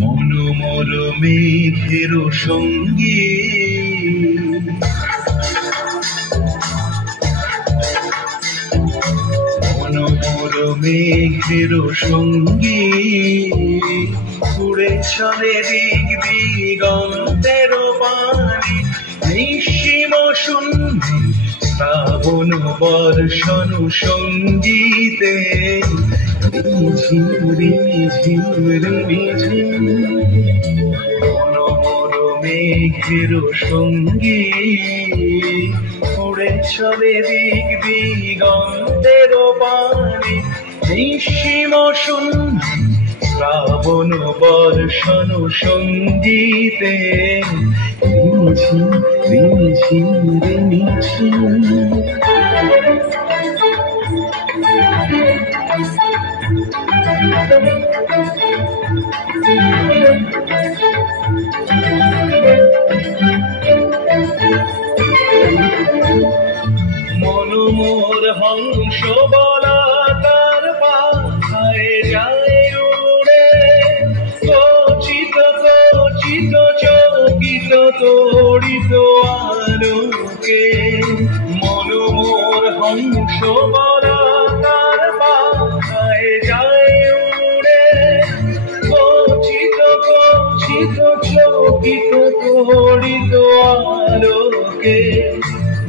মনোমর মেঘের সঙ্গী মনোমর মেঘের সঙ্গী উড়ে চলে দিক দিগন্তের পানে নিঃসীম শূন্যে শ্রাবণ বর্ষণ সঙ্গীতে মনোমর মেঘের সঙ্গী উড়ে চলে দিক দিগন্তের পানে নিঃসীম শূন্যে শ্রাবণ বর্ষণ সঙ্গীতে রিমঝিম রিমঝিম রিমঝিম মনোমর হংস বলাকার পাখায় যায় উড়ে কচিত কচিত চকিত তড়িত আলোকে মনোমর হংস বলাকার পাখায় যায় উড়ে কচিত কচিত চকিত তড়িত আলোকে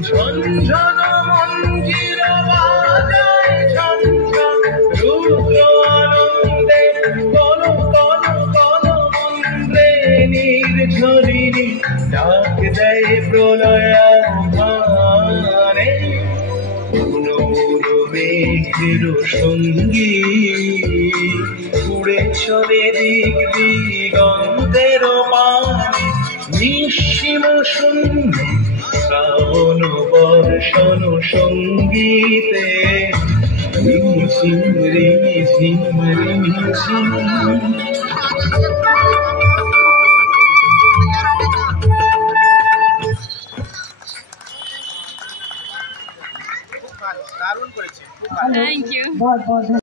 ঝনঝন মঞ্জির বাজায় ঝনঝন রুদ্র আনন্দে কল কল কল মন্ত্রে নির্ঝরিণী ডাক দেয় প্রলয়াভানে মনোমর মেঘের সঙ্গী উড়ে চলে দিক দিগন্তের পানে নিঃসীম শূন্যে শ্রাবণ বর্ষণ সঙ্গীতে রিমঝিম রিমঝিম রিমঝিম দারুণ করেছে। Thank you.